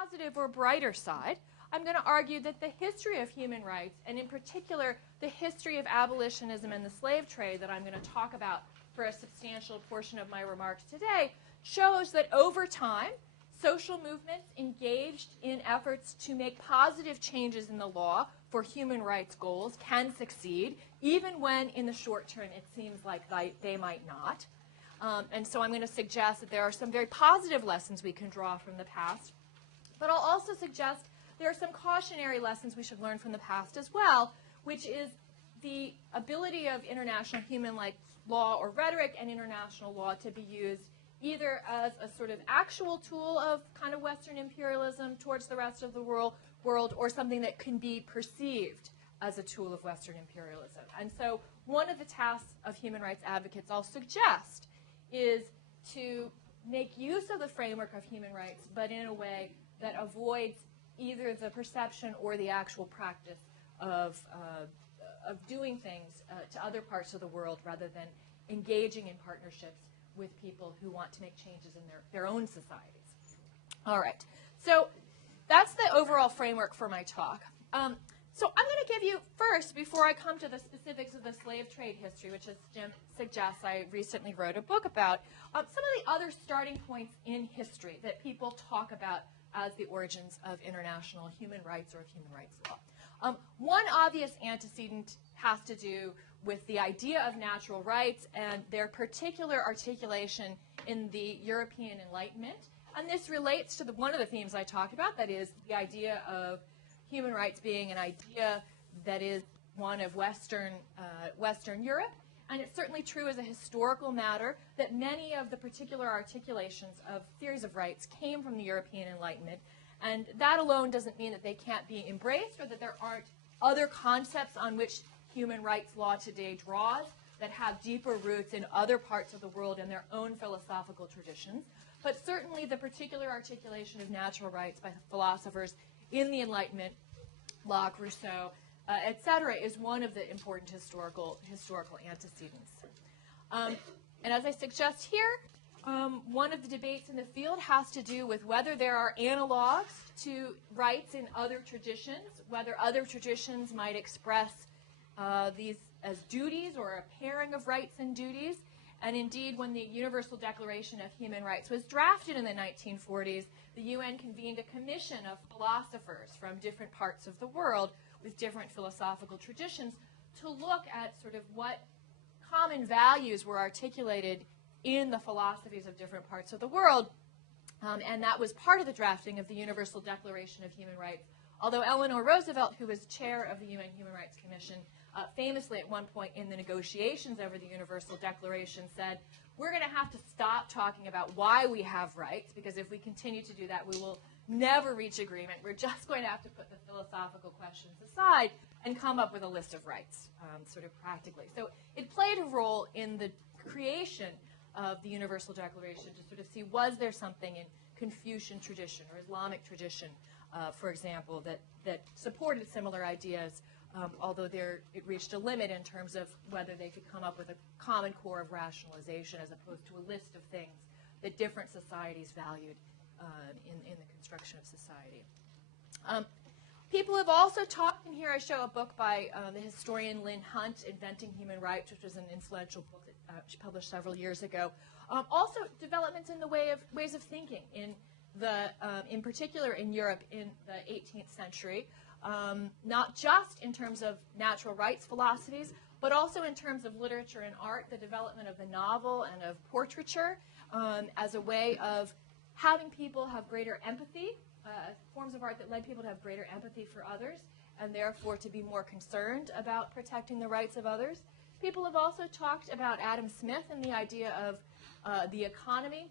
positive or brighter side, I'm going to argue that the history of human rights, and in particular the history of abolitionism and the slave trade that I'm going to talk about for a substantial portion of my remarks today, shows that over time, social movements engaged in efforts to make positive changes in the law for human rights goals can succeed, even when in the short term it seems like they might not. And so I'm going to suggest that there are some very positive lessons we can draw from the past, but I'll also suggest there are some cautionary lessons we should learn from the past as well, which is the ability of international human rights law or rhetoric and international law to be used either as a sort of actual tool of kind of Western imperialism towards the rest of the world or something that can be perceived as a tool of Western imperialism. And so one of the tasks of human rights advocates I'll suggest is to make use of the framework of human rights, but in a way that avoids either the perception or the actual practice of doing things to other parts of the world rather than engaging in partnerships with people who want to make changes in their own societies. All right, so that's the overall framework for my talk. So I'm going to give you first, before I come to the specifics of the slave trade history, which as Jim suggests, I recently wrote a book about, some of the other starting points in history that people talk about as the origins of international human rights or of human rights law. One obvious antecedent has to do with the idea of natural rights and their particular articulation in the European Enlightenment. And this relates to one of the themes I talked about, that is the idea of human rights being an idea that is one of Western Europe. And it's certainly true as a historical matter that many of the particular articulations of theories of rights came from the European Enlightenment. And that alone doesn't mean that they can't be embraced or that there aren't other concepts on which human rights law today draws that have deeper roots in other parts of the world and their own philosophical traditions. But certainly the particular articulation of natural rights by philosophers in the Enlightenment, Locke, Rousseau, etc., is one of the important historical antecedents. And as I suggest here, one of the debates in the field has to do with whether there are analogs to rights in other traditions, whether other traditions might express these as duties or a pairing of rights and duties. And indeed, when the Universal Declaration of Human Rights was drafted in the 1940s, the UN convened a commission of philosophers from different parts of the world with different philosophical traditions to look at sort of what common values were articulated in the philosophies of different parts of the world. And that was part of the drafting of the Universal Declaration of Human Rights. Although Eleanor Roosevelt, who was chair of the UN Human Rights Commission, famously at one point in the negotiations over the Universal Declaration said, we're going to have to stop talking about why we have rights, because if we continue to do that, we will never reach agreement. We're just going to have to put the philosophical questions aside and come up with a list of rights, sort of practically. So it played a role in the creation of the Universal Declaration to sort of see, was there something in Confucian tradition or Islamic tradition, for example, that supported similar ideas, although it reached a limit in terms of whether they could come up with a common core of rationalization as opposed to a list of things that different societies valued in the construction of society. People have also talked, and here I show a book by the historian Lynn Hunt, Inventing Human Rights, which was an influential book that she published several years ago. Also developments in the ways of thinking in particular in Europe in the 18th century, not just in terms of natural rights philosophies, but also in terms of literature and art, the development of the novel and of portraiture as a way of having people have greater empathy, forms of art that led people to have greater empathy for others, and therefore to be more concerned about protecting the rights of others. People have also talked about Adam Smith and the idea of the economy,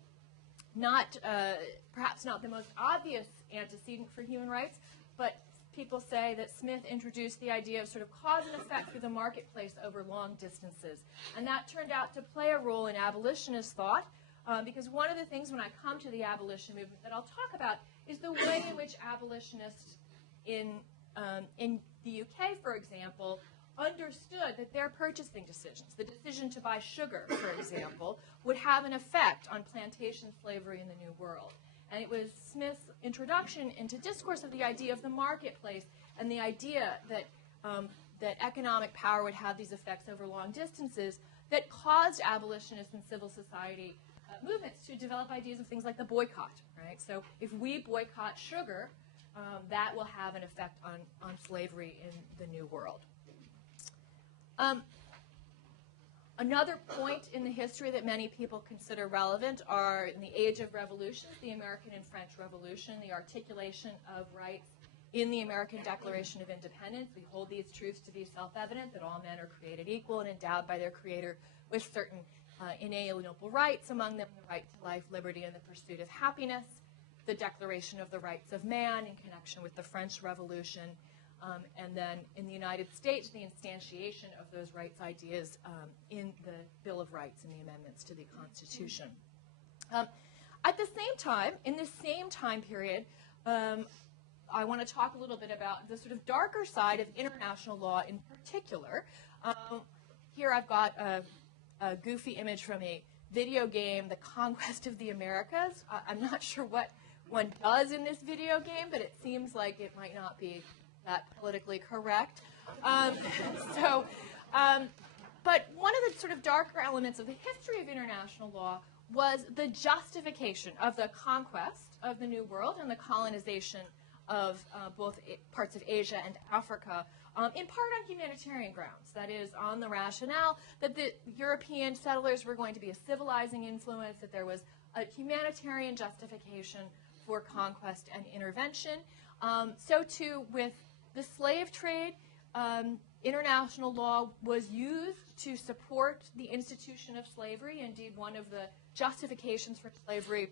perhaps not the most obvious antecedent for human rights, but people say that Smith introduced the idea of sort of cause and effect through the marketplace over long distances. And that turned out to play a role in abolitionist thought, because one of the things when I come to the abolition movement that I'll talk about is the way in which abolitionists in the UK, for example, understood that their purchasing decisions, the decision to buy sugar, for example, would have an effect on plantation slavery in the New World. And it was Smith's introduction into discourse of the idea of the marketplace and the idea that, that economic power would have these effects over long distances that caused abolitionist and civil society movements to develop ideas of things like the boycott, right? So if we boycott sugar, that will have an effect on slavery in the New World. Another point in the history that many people consider relevant are in the age of revolutions, the American and French Revolution, the articulation of rights in the American Declaration of Independence. We hold these truths to be self-evident, that all men are created equal and endowed by their Creator with certain inalienable rights, among them the right to life, liberty, and the pursuit of happiness, the Declaration of the Rights of Man in connection with the French Revolution, and then in the United States, the instantiation of those rights ideas in the Bill of Rights and the amendments to the Constitution. At the same time, in this same time period, I want to talk a little bit about the sort of darker side of international law in particular. Here I've got a goofy image from a video game, The Conquest of the Americas. I'm not sure what one does in this video game, but it seems like it might not be that politically correct. But one of the sort of darker elements of the history of international law was the justification of the conquest of the New World and the colonization of both parts of Asia and Africa, in part on humanitarian grounds. That is, on the rationale that the European settlers were going to be a civilizing influence, that there was a humanitarian justification for conquest and intervention. So too with the slave trade. International law was used to support the institution of slavery. Indeed, one of the justifications for slavery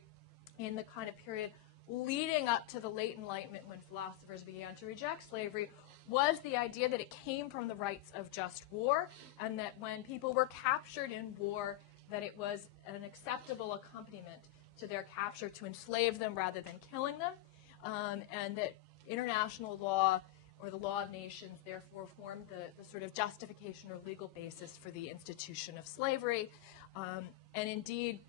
in the kind of period leading up to the late Enlightenment, when philosophers began to reject slavery, was the idea that it came from the rights of just war, and that when people were captured in war, that it was an acceptable accompaniment to their capture to enslave them rather than killing them, and that international law, or the law of nations, therefore formed the sort of justification or legal basis for the institution of slavery. And indeed,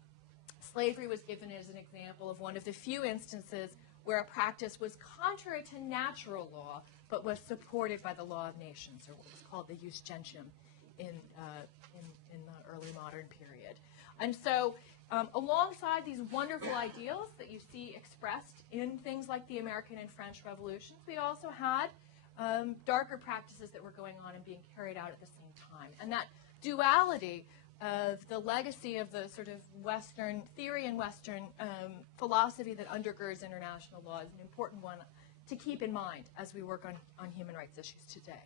slavery was given as an example of one of the few instances where a practice was contrary to natural law, but was supported by the law of nations, or what was called the jus gentium in the early modern period. And so, alongside these wonderful ideals that you see expressed in things like the American and French Revolutions, we also had darker practices that were going on and being carried out at the same time. And that duality of the legacy of the sort of Western theory and Western philosophy that undergirds international law is an important one to keep in mind as we work on human rights issues today.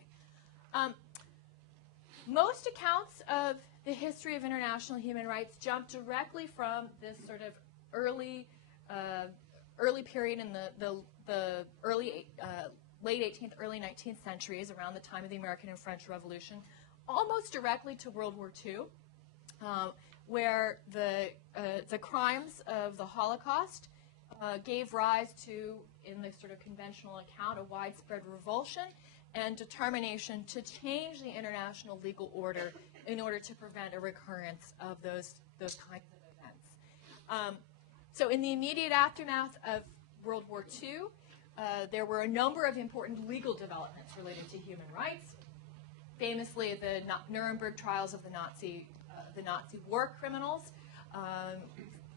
Most accounts of the history of international human rights jump directly from this sort of early period in the late 18th, early 19th centuries, around the time of the American and French Revolution, almost directly to World War II, where the crimes of the Holocaust gave rise to, in the sort of conventional account, a widespread revulsion and determination to change the international legal order in order to prevent a recurrence of those kinds of events. So in the immediate aftermath of World War II, there were a number of important legal developments related to human rights. Famously, the Nuremberg trials of the Nazi war criminals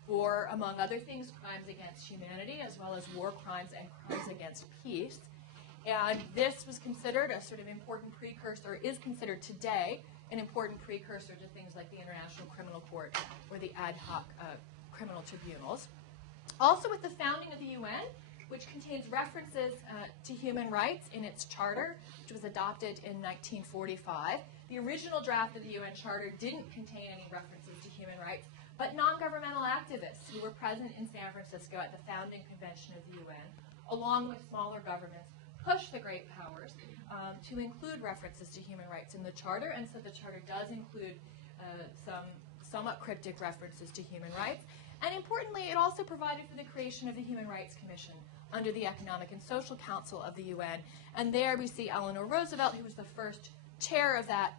for, among other things, crimes against humanity, as well as war crimes and crimes against peace. And this was considered a sort of important precursor, is considered today an important precursor to things like the International Criminal Court or the ad hoc criminal tribunals. Also, with the founding of the UN, which contains references to human rights in its charter, which was adopted in 1945. The original draft of the UN Charter didn't contain any references to human rights, but non-governmental activists who were present in San Francisco at the founding convention of the UN, along with smaller governments, pushed the great powers to include references to human rights in the Charter, and so the Charter does include some somewhat cryptic references to human rights. And importantly, it also provided for the creation of the Human Rights Commission under the Economic and Social Council of the UN. And there we see Eleanor Roosevelt, who was the first chair of that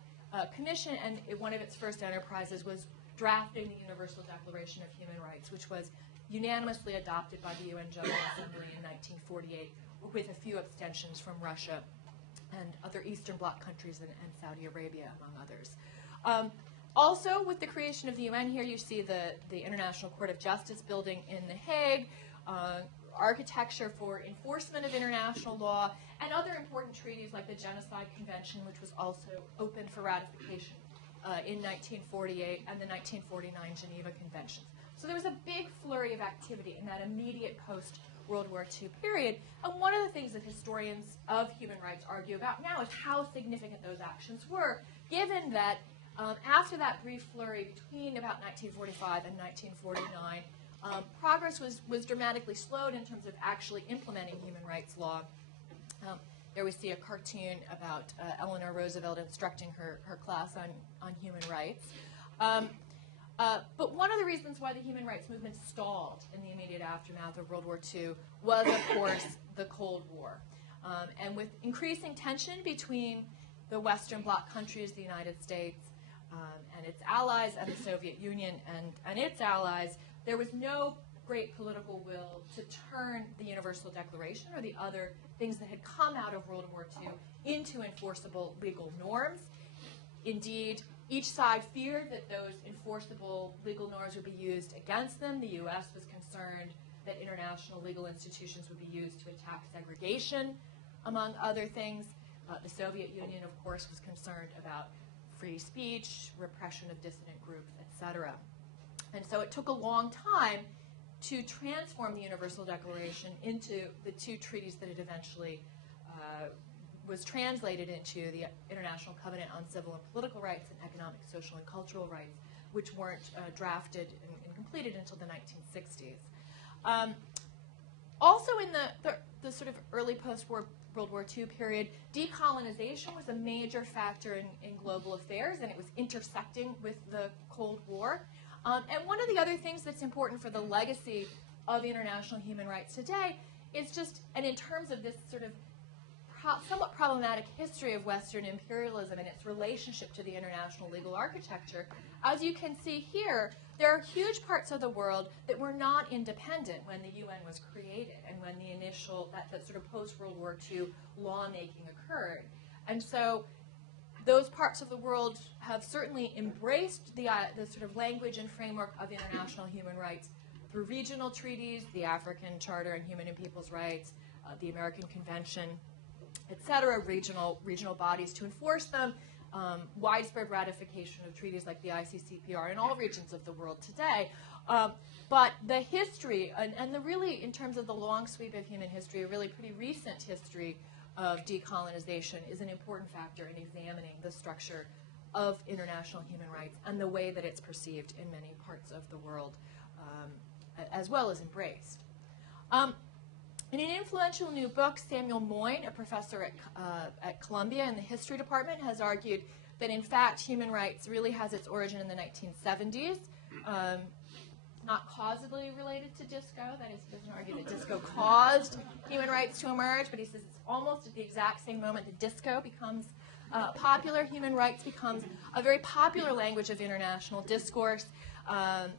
commission, and one of its first enterprises was drafting the Universal Declaration of Human Rights, which was unanimously adopted by the UN General Assembly in 1948, with a few abstentions from Russia and other Eastern Bloc countries and Saudi Arabia, among others. Also, with the creation of the UN, here you see the International Court of Justice building in The Hague, architecture for enforcement of international law, and other important treaties like the Genocide Convention, which was also open for ratification in 1948, and the 1949 Geneva Conventions. So there was a big flurry of activity in that immediate post-World War II period. And one of the things that historians of human rights argue about now is how significant those actions were, given that after that brief flurry between about 1945 and 1949, progress was dramatically slowed in terms of actually implementing human rights law. There we see a cartoon about Eleanor Roosevelt instructing her class on human rights. But one of the reasons why the human rights movement stalled in the immediate aftermath of World War II was, of course, the Cold War. And with increasing tension between the Western Bloc countries, the United States and its allies, and the Soviet Union and its allies, there was no great political will to turn the Universal Declaration or the other things that had come out of World War II into enforceable legal norms. Indeed, each side feared that those enforceable legal norms would be used against them. The U.S. was concerned that international legal institutions would be used to attack segregation, among other things. The Soviet Union, of course, was concerned about free speech, repression of dissident groups, etc. And so it took a long time to transform the Universal Declaration into the two treaties that it eventually was translated into, the International Covenant on Civil and Political Rights and Economic, Social, and Cultural Rights, which weren't drafted and completed until the 1960s. Also in the sort of early post-World War II period, decolonization was a major factor in global affairs, and it was intersecting with the Cold War. And one of the other things that's important for the legacy of international human rights today is just, and in terms of this sort of somewhat problematic history of Western imperialism and its relationship to the international legal architecture, as you can see here, there are huge parts of the world that were not independent when the UN was created and when the initial, that sort of post-World War II lawmaking occurred. And so those parts of the world have certainly embraced the sort of language and framework of international human rights through regional treaties, the African Charter on Human and People's Rights, the American Convention, etc., regional bodies to enforce them, widespread ratification of treaties like the ICCPR in all regions of the world today. But the history, and the really, in terms of the long sweep of human history, a really pretty recent history of decolonization is an important factor in examining the structure of international human rights and the way that it's perceived in many parts of the world, as well as embraced. In an influential new book, Samuel Moyn, a professor at Columbia in the history department, has argued that, in fact, human rights really has its origin in the 1970s. Not causally related to disco. That is, he doesn't argue that disco caused human rights to emerge, but he says it's almost at the exact same moment that disco becomes popular. Human rights becomes a very popular language of international discourse.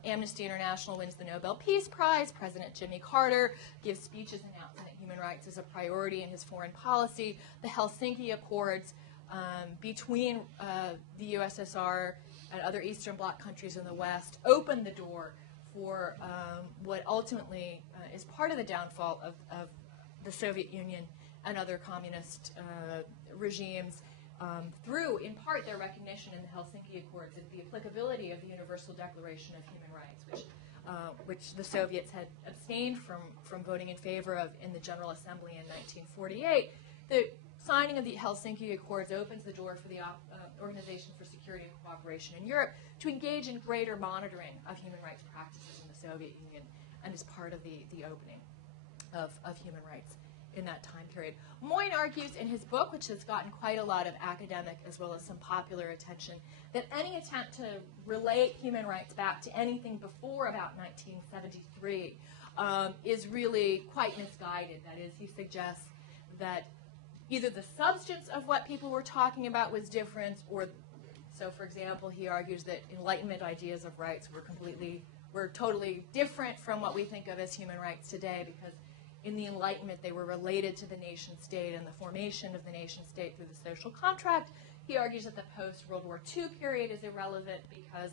Amnesty International wins the Nobel Peace Prize. President Jimmy Carter gives speeches announcing that human rights is a priority in his foreign policy. The Helsinki Accords between the USSR and other Eastern Bloc countries in the West opened the door for what ultimately is part of the downfall of the Soviet Union and other communist regimes, through, in part, their recognition in the Helsinki Accords of the applicability of the Universal Declaration of Human Rights, which the Soviets had abstained from voting in favor of in the General Assembly in 1948. The signing of the Helsinki Accords opens the door for the Organization for Security and Cooperation in Europe to engage in greater monitoring of human rights practices in the Soviet Union, and is part of the opening of human rights in that time period. Moyn argues in his book, which has gotten quite a lot of academic as well as some popular attention, that any attempt to relate human rights back to anything before about 1973 is really quite misguided. That is, he suggests that either the substance of what people were talking about was different, or, so for example, he argues that Enlightenment ideas of rights were completely were totally different from what we think of as human rights today, because in the Enlightenment they were related to the nation state and the formation of the nation state through the social contract. He argues that the post-World War II period is irrelevant because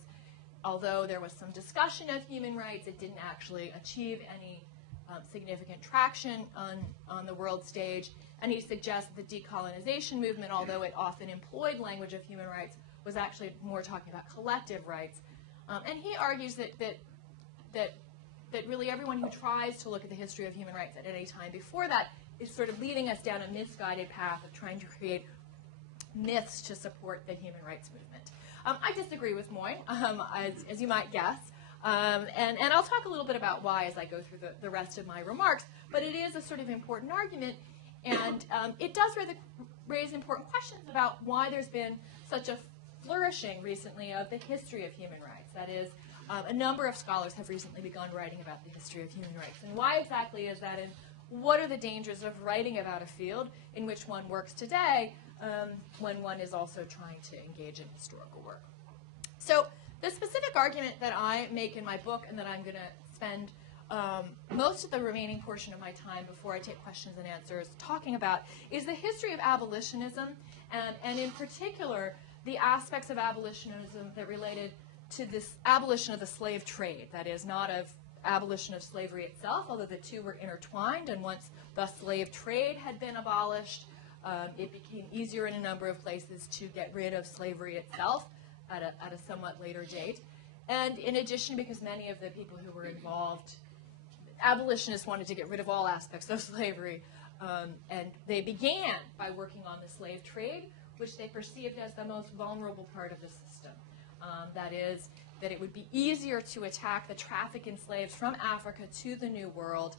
although there was some discussion of human rights, it didn't actually achieve any significant traction on the world stage. And he suggests the decolonization movement, although it often employed language of human rights, was actually more talking about collective rights. And he argues that really everyone who tries to look at the history of human rights at any time before that is sort of leading us down a misguided path of trying to create myths to support the human rights movement. I disagree with Moy, as you might guess. And I'll talk a little bit about why as I go through the rest of my remarks. But it is a sort of important argument, and it does raise important questions about why there's been such a flourishing recently of the history of human rights. That is, a number of scholars have recently begun writing about the history of human rights. And why exactly is that, and what are the dangers of writing about a field in which one works today when one is also trying to engage in historical work? So the specific argument that I make in my book, and that I'm going to spend most of the remaining portion of my time before I take questions and answers talking about, is the history of abolitionism, and in particular the aspects of abolitionism that related to this abolition of the slave trade. That is, not of abolition of slavery itself, although the two were intertwined, and once the slave trade had been abolished, it became easier in a number of places to get rid of slavery itself at a somewhat later date. And in addition, because many of the people who were involved, abolitionists wanted to get rid of all aspects of slavery, and they began by working on the slave trade, which they perceived as the most vulnerable part of the system. That is, that it would be easier to attack the traffic in slaves from Africa to the New World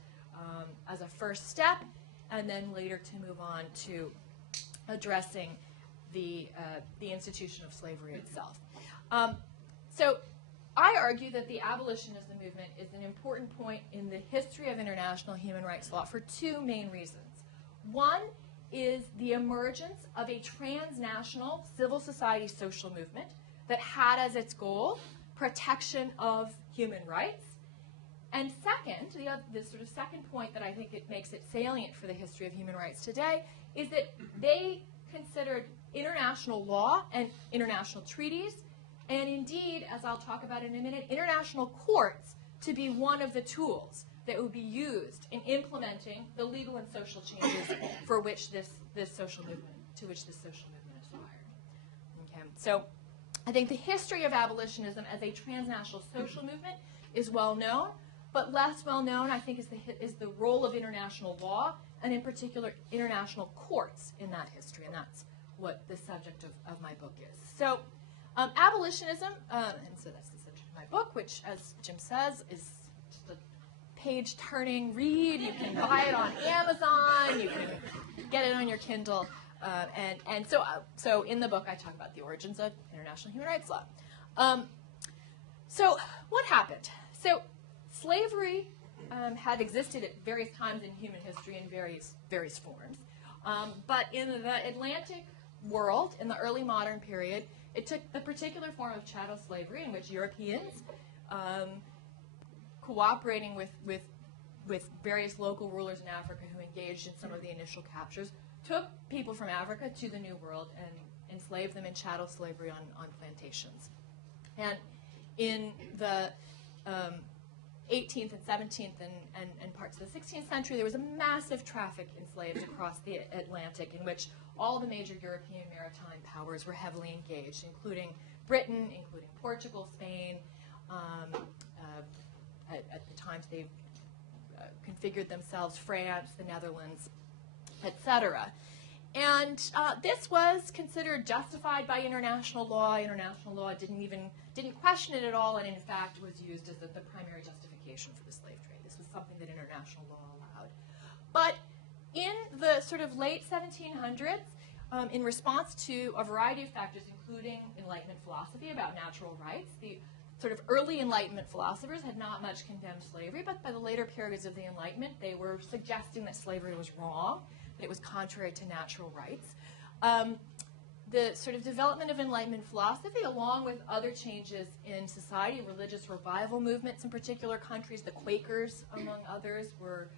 as a first step, and then later to move on to addressing the institution of slavery itself. So I argue that the abolitionism movement is an important point in the history of international human rights law for two main reasons. One is the emergence of a transnational civil society social movement that had as its goal protection of human rights. And second, the sort of second point that I think it makes it salient for the history of human rights today is that they considered international law and international treaties, and indeed, as I'll talk about in a minute, international courts to be one of the tools that would be used in implementing the legal and social changes for which this social movement aspired. Okay, so I think the history of abolitionism as a transnational social movement is well known, but less well known, I think, is the role of international law, and in particular international courts in that history, and that's what the subject of my book is. So abolitionism, and so that's the subject of my book, which, as Jim says, is just a page-turning read. You can buy it on Amazon, you can get it on your Kindle. And so in the book, I talk about the origins of international human rights law. So what happened? So slavery had existed at various times in human history in various forms. But in the Atlantic world, in the early modern period, it took the particular form of chattel slavery in which Europeans, cooperating with various local rulers in Africa who engaged in some of the initial captures, took people from Africa to the New World and enslaved them in chattel slavery on plantations. And in the 18th and 17th and parts of the 16th century, there was a massive traffic in slaves across the Atlantic in which all the major European maritime powers were heavily engaged, including Britain, including Portugal, Spain. At the times they configured themselves, France, the Netherlands, etc. And this was considered justified by international law. International law didn't question it at all, and in fact was used as the primary justification for the slave trade. This was something that international law allowed. But in the sort of late 1700s, in response to a variety of factors, including Enlightenment philosophy about natural rights, the sort of early Enlightenment philosophers had not much condemned slavery, but by the later periods of the Enlightenment, they were suggesting that slavery was wrong, that it was contrary to natural rights. the sort of development of Enlightenment philosophy, along with other changes in society, religious revival movements in particular countries, the Quakers, among others, were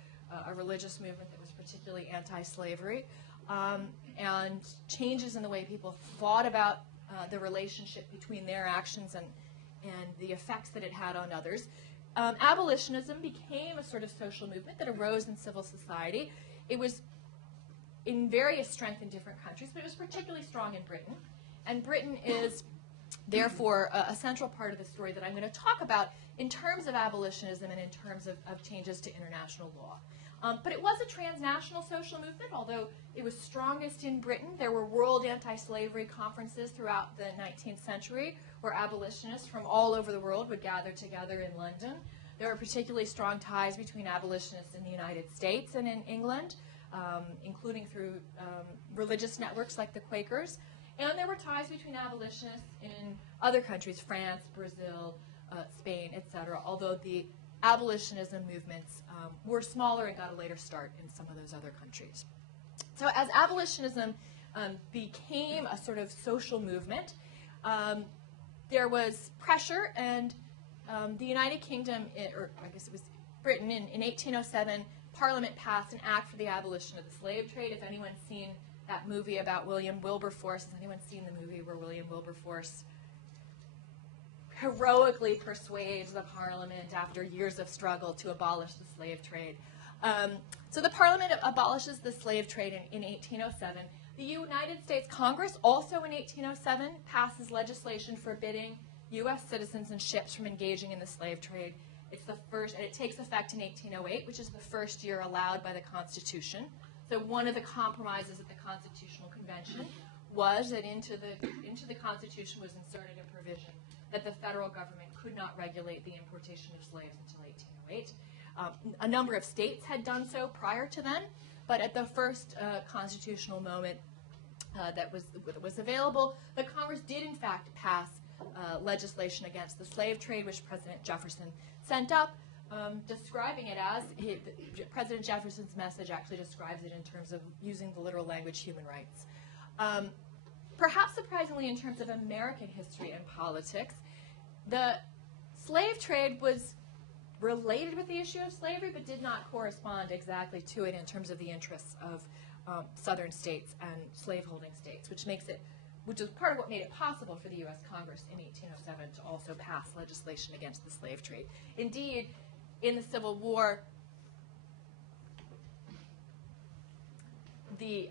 a religious movement that was particularly anti-slavery, and changes in the way people thought about the relationship between their actions and the effects that it had on others. Abolitionism became a sort of social movement that arose in civil society. It was in various strength in different countries, but it was particularly strong in Britain. And Britain is, therefore, a central part of the story that I'm going to talk about in terms of abolitionism and in terms of changes to international law. But it was a transnational social movement, although it was strongest in Britain. There were world anti-slavery conferences throughout the 19th century where abolitionists from all over the world would gather together in London. There were particularly strong ties between abolitionists in the United States and in England, including through religious networks like the Quakers. And there were ties between abolitionists in other countries, France, Brazil, Spain, etc., although the abolitionism movements were smaller and got a later start in some of those other countries. So as abolitionism became a sort of social movement, there was pressure, and the United Kingdom, or I guess it was Britain, in 1807, Parliament passed an act for the abolition of the slave trade. If anyone's seen that movie about William Wilberforce, has anyone seen the movie where William Wilberforce heroically persuades the Parliament after years of struggle to abolish the slave trade? So the Parliament abolishes the slave trade in 1807. The United States Congress also in 1807 passes legislation forbidding U.S. citizens and ships from engaging in the slave trade. It's the first, and it takes effect in 1808, which is the first year allowed by the Constitution. So one of the compromises at the Constitutional Convention was that into the Constitution was inserted a provision that the federal government could not regulate the importation of slaves until 1808. A number of states had done so prior to then, but at the first constitutional moment that was available, the Congress did in fact pass legislation against the slave trade, which President Jefferson sent up, describing it as, President Jefferson's message actually describes it in terms of using the literal language human rights. Perhaps surprisingly, in terms of American history and politics, the slave trade was related with the issue of slavery, but did not correspond exactly to it in terms of the interests of southern states and slaveholding states, which is part of what made it possible for the U.S. Congress in 1807 to also pass legislation against the slave trade. Indeed, in the Civil War, the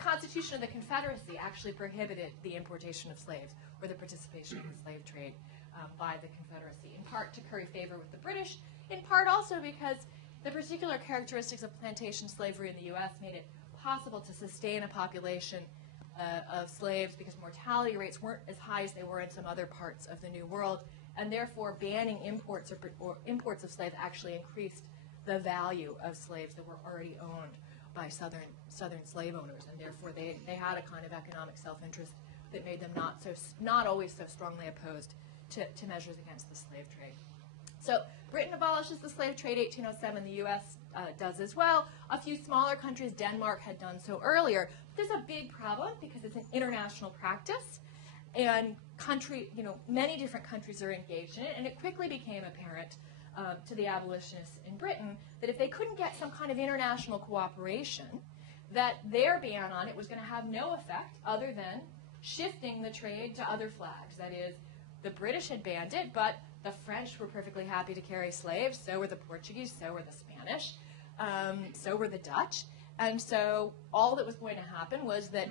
Constitution of the Confederacy actually prohibited the importation of slaves or the participation in the slave trade by the Confederacy, in part to curry favor with the British, in part also because the particular characteristics of plantation slavery in the U.S. made it possible to sustain a population of slaves because mortality rates weren't as high as they were in some other parts of the New World, and therefore banning imports or imports of slaves actually increased the value of slaves that were already owned by southern slave owners, and therefore they had a kind of economic self-interest that made them not always so strongly opposed to measures against the slave trade. So Britain abolishes the slave trade 1807. The U.S. Does as well. A few smaller countries, Denmark, had done so earlier. There's a big problem because it's an international practice, and many different countries are engaged in it, and it quickly became apparent to the abolitionists in Britain that if they couldn't get some kind of international cooperation, that their ban on it was going to have no effect other than shifting the trade to other flags. That is, the British had banned it, but the French were perfectly happy to carry slaves, so were the Portuguese, so were the Spanish, so were the Dutch. And so all that was going to happen was that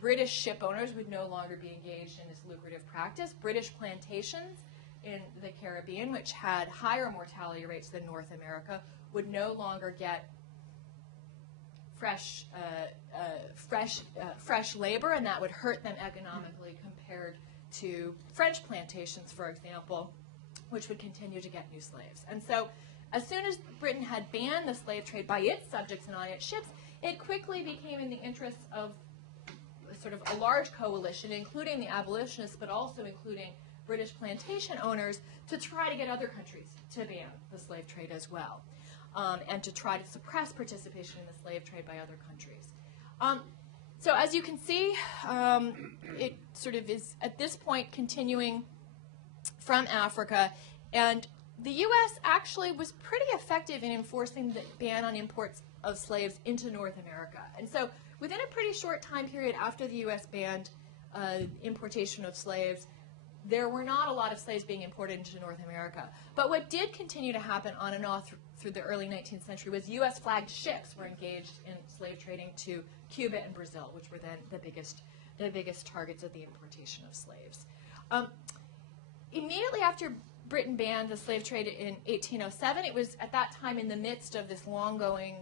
British ship owners would no longer be engaged in this lucrative practice. British plantations in the Caribbean, which had higher mortality rates than North America, would no longer get fresh labor, and that would hurt them economically compared to French plantations, for example, which would continue to get new slaves. And so as soon as Britain had banned the slave trade by its subjects and on its ships, it quickly became in the interests of sort of a large coalition, including the abolitionists, but also including British plantation owners, to try to get other countries to ban the slave trade as well, and to try to suppress participation in the slave trade by other countries. So as you can see, it sort of is at this point continuing from Africa, and the U.S. actually was pretty effective in enforcing the ban on imports of slaves into North America. And so within a pretty short time period after the U.S. banned importation of slaves, there were not a lot of slaves being imported into North America. But what did continue to happen on and off through the early 19th century was U.S. flagged ships were engaged in slave trading to Cuba and Brazil, which were then the biggest targets of the importation of slaves. Immediately after Britain banned the slave trade in 1807, it was at that time in the midst of this long-going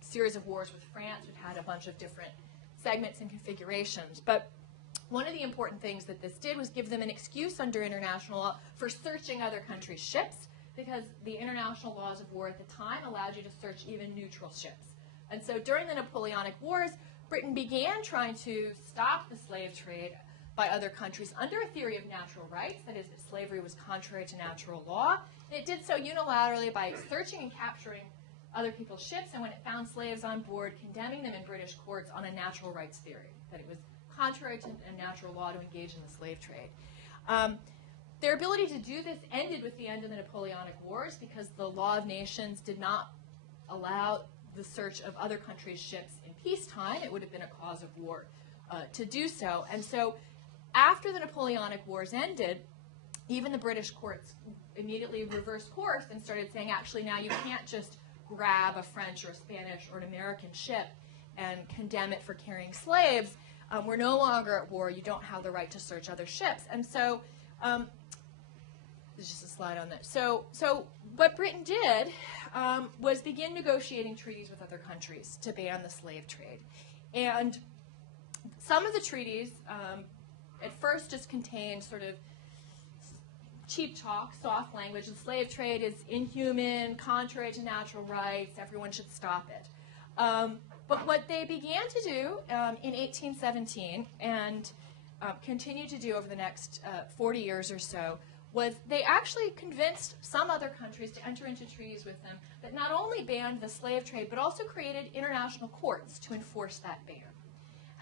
series of wars with France, which had a bunch of different segments and configurations. But one of the important things that this did was give them an excuse under international law for searching other countries' ships, because the international laws of war at the time allowed you to search even neutral ships. And so during the Napoleonic Wars, Britain began trying to stop the slave trade by other countries under a theory of natural rights, that is, that slavery was contrary to natural law. And it did so unilaterally by searching and capturing other people's ships, and when it found slaves on board, condemning them in British courts on a natural rights theory, that it was contrary to a natural law to engage in the slave trade. Their ability to do this ended with the end of the Napoleonic Wars, because the law of nations did not allow the search of other countries' ships in peacetime. It would have been a cause of war to do so. And so after the Napoleonic Wars ended, even the British courts immediately reversed course and started saying, actually, now you can't just grab a French or a Spanish or an American ship and condemn it for carrying slaves. We're no longer at war. You don't have the right to search other ships. And so there's just a slide on that. So what Britain did was begin negotiating treaties with other countries to ban the slave trade. And some of the treaties at first just contained sort of cheap talk, soft language. The slave trade is inhuman, contrary to natural rights. Everyone should stop it. But what they began to do in 1817 and continued to do over the next 40 years or so was they actually convinced some other countries to enter into treaties with them that not only banned the slave trade, but also created international courts to enforce that ban.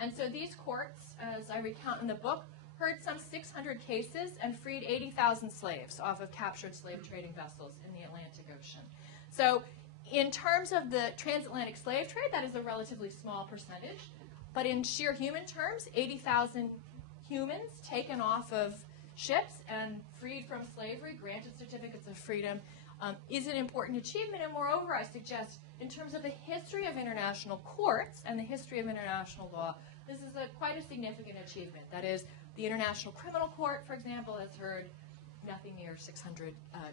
And so these courts, as I recount in the book, heard some 600 cases and freed 80,000 slaves off of captured slave trading vessels in the Atlantic Ocean. So in terms of the transatlantic slave trade, that is a relatively small percentage. But in sheer human terms, 80,000 humans taken off of ships and freed from slavery, granted certificates of freedom, is an important achievement. And moreover, I suggest, in terms of the history of international courts and the history of international law, this is quite a significant achievement. That is, the International Criminal Court, for example, has heard nothing near 600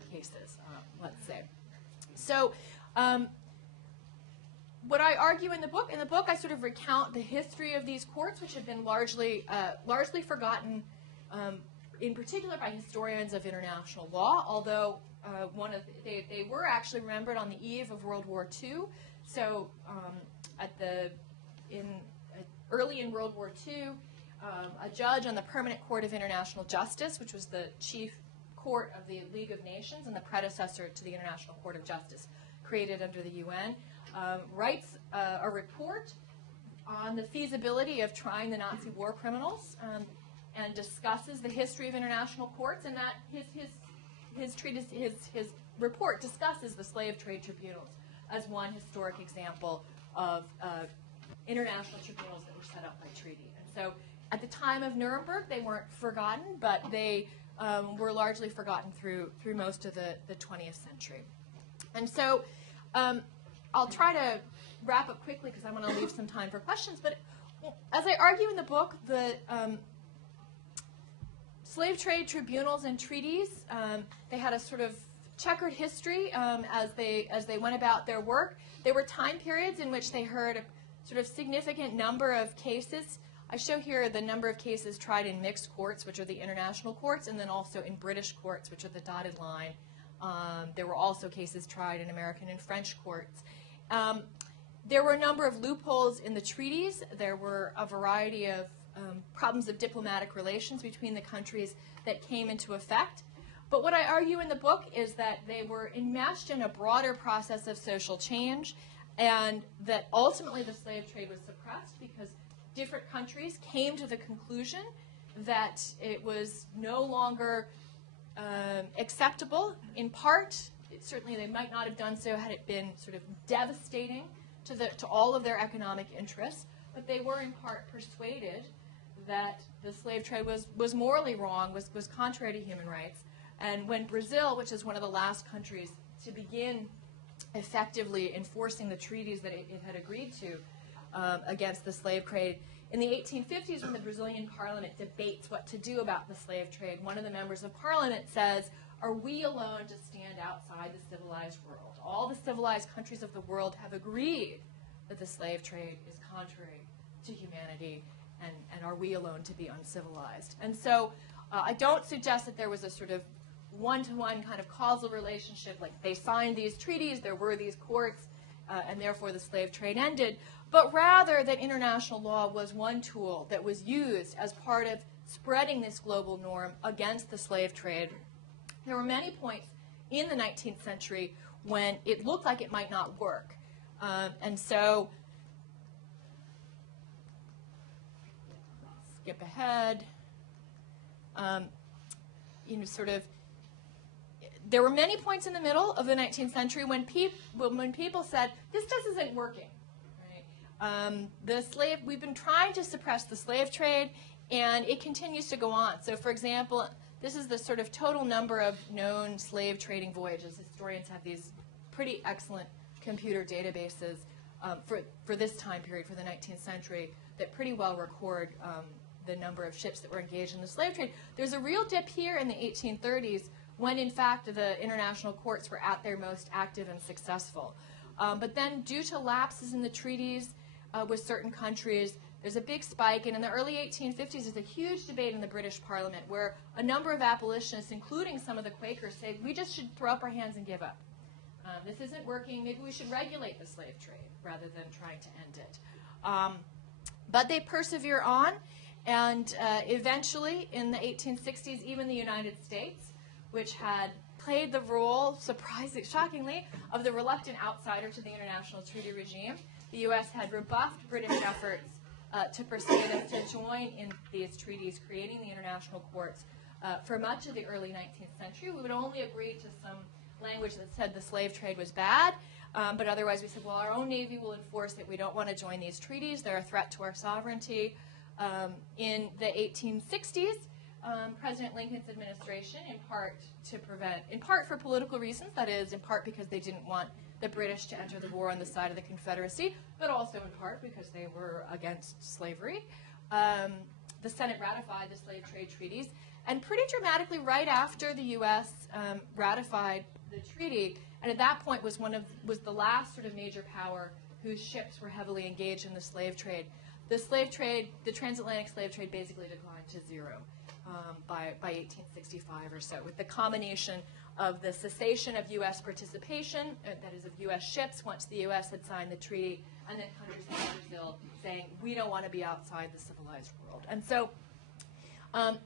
cases, let's say. So what I argue in the book I sort of recount the history of these courts, which have been largely forgotten, in particular by historians of international law, although they were actually remembered on the eve of World War II. So early in World War II, a judge on the Permanent Court of International Justice, which was the chief court of the League of Nations and the predecessor to the International Court of Justice created under the UN, writes a report on the feasibility of trying the Nazi war criminals, and discusses the history of international courts, and that his report discusses the slave trade tribunals as one historic example of international tribunals that were set up by treaty. And so at the time of Nuremberg, they weren't forgotten, but they were largely forgotten through most of the 20th century. And so I'll try to wrap up quickly because I want to leave some time for questions. But as I argue in the book, the slave trade tribunals and treaties, they had a sort of checkered history as they went about their work. There were time periods in which they heard a sort of significant number of cases. I show here the number of cases tried in mixed courts, which are the international courts, and then also in British courts, which are the dotted line. There were also cases tried in American and French courts. There were a number of loopholes in the treaties. There were a variety of problems of diplomatic relations between the countries that came into effect. But what I argue in the book is that they were enmeshed in a broader process of social change, and that ultimately the slave trade was suppressed because different countries came to the conclusion that it was no longer acceptable. In part, certainly they might not have done so had it been sort of devastating to all of their economic interests, but they were in part persuaded that the slave trade was morally wrong, was contrary to human rights. And when Brazil, which is one of the last countries to begin effectively enforcing the treaties that it had agreed to against the slave trade, in the 1850s, when the Brazilian parliament debates what to do about the slave trade, one of the members of parliament says, "Are we alone to stand outside the civilized world? All the civilized countries of the world have agreed that the slave trade is contrary to humanity, and are we alone to be uncivilized?" And so I don't suggest that there was a sort of one-to-one kind of causal relationship, like they signed these treaties, there were these courts, and therefore the slave trade ended, but rather that international law was one tool that was used as part of spreading this global norm against the slave trade. There were many points in the 19th century when it looked like it might not work. And so, skip ahead, there were many points in the middle of the 19th century when people said, this just isn't working. Right? We've been trying to suppress the slave trade, and it continues to go on. So, for example, this is the sort of total number of known slave trading voyages. Historians have these pretty excellent computer databases for this time period, for the 19th century, that pretty well record the number of ships that were engaged in the slave trade. There's a real dip here in the 1830s when, in fact, the international courts were at their most active and successful. But then, due to lapses in the treaties with certain countries, there's a big spike, and in the early 1850s, there's a huge debate in the British Parliament where a number of abolitionists, including some of the Quakers, say, we just should throw up our hands and give up. This isn't working. Maybe we should regulate the slave trade rather than trying to end it. But they persevere on, and eventually, in the 1860s, even the United States, which had played the role, shockingly, of the reluctant outsider to the international treaty regime, the U.S. had rebuffed British efforts to persuade us to join in these treaties, creating the international courts. For much of the early 19th century, we would only agree to some language that said the slave trade was bad, but otherwise we said, well, our own Navy will enforce it. We don't want to join these treaties. They're a threat to our sovereignty. In the 1860s, President Lincoln's administration, in part for political reasons, that is, in part because they didn't want the British to enter the war on the side of the Confederacy, but also in part because they were against slavery. The Senate ratified the slave trade treaties, and pretty dramatically, right after the U.S. Ratified the treaty, and at that point was the last sort of major power whose ships were heavily engaged in the slave trade. The slave trade, the transatlantic slave trade, basically declined to zero by 1865 or so, with the combination of the cessation of U.S. participation, that is of U.S. ships, once the U.S. had signed the treaty, and then countries like Brazil saying, we don't want to be outside the civilized world. And so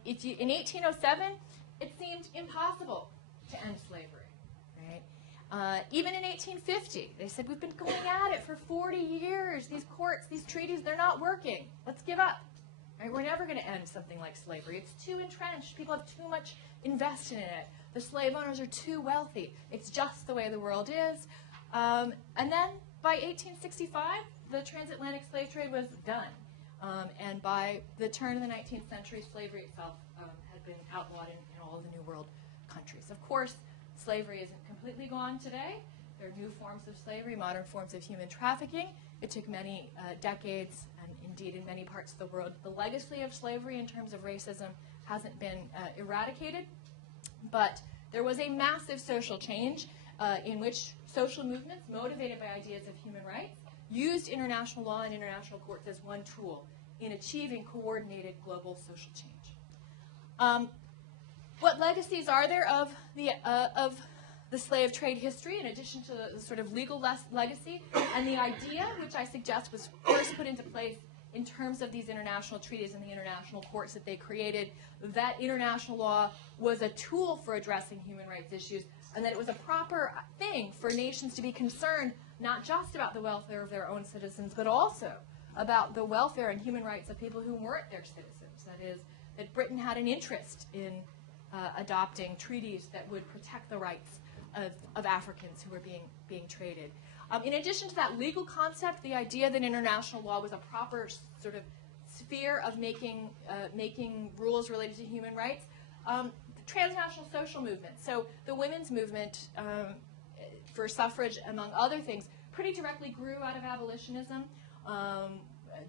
in 1807, it seemed impossible to end slavery. Right? Even in 1850, they said, we've been going at it for 40 years. These courts, these treaties, they're not working. Let's give up. Right? We're never going to end something like slavery. It's too entrenched. People have too much invested in it. The slave owners are too wealthy. It's just the way the world is. And then by 1865, the transatlantic slave trade was done. And by the turn of the 19th century, slavery itself had been outlawed in all the New World countries. Of course, slavery isn't completely gone today. There are new forms of slavery, modern forms of human trafficking. It took many decades, and indeed in many parts of the world, the legacy of slavery in terms of racism hasn't been eradicated. But there was a massive social change in which social movements, motivated by ideas of human rights, used international law and international courts as one tool in achieving coordinated global social change. What legacies are there of the slave trade history, in addition to the sort of legal legacy? And the idea, which I suggest was first put into place in terms of these international treaties and the international courts that they created, that international law was a tool for addressing human rights issues, and that it was a proper thing for nations to be concerned not just about the welfare of their own citizens, but also about the welfare and human rights of people who weren't their citizens. That is, that Britain had an interest in adopting treaties that would protect the rights of Africans who were being traded. In addition to that legal concept, the idea that international law was a proper sort of sphere of making rules related to human rights, the transnational social movement. So the women's movement for suffrage, among other things, pretty directly grew out of abolitionism.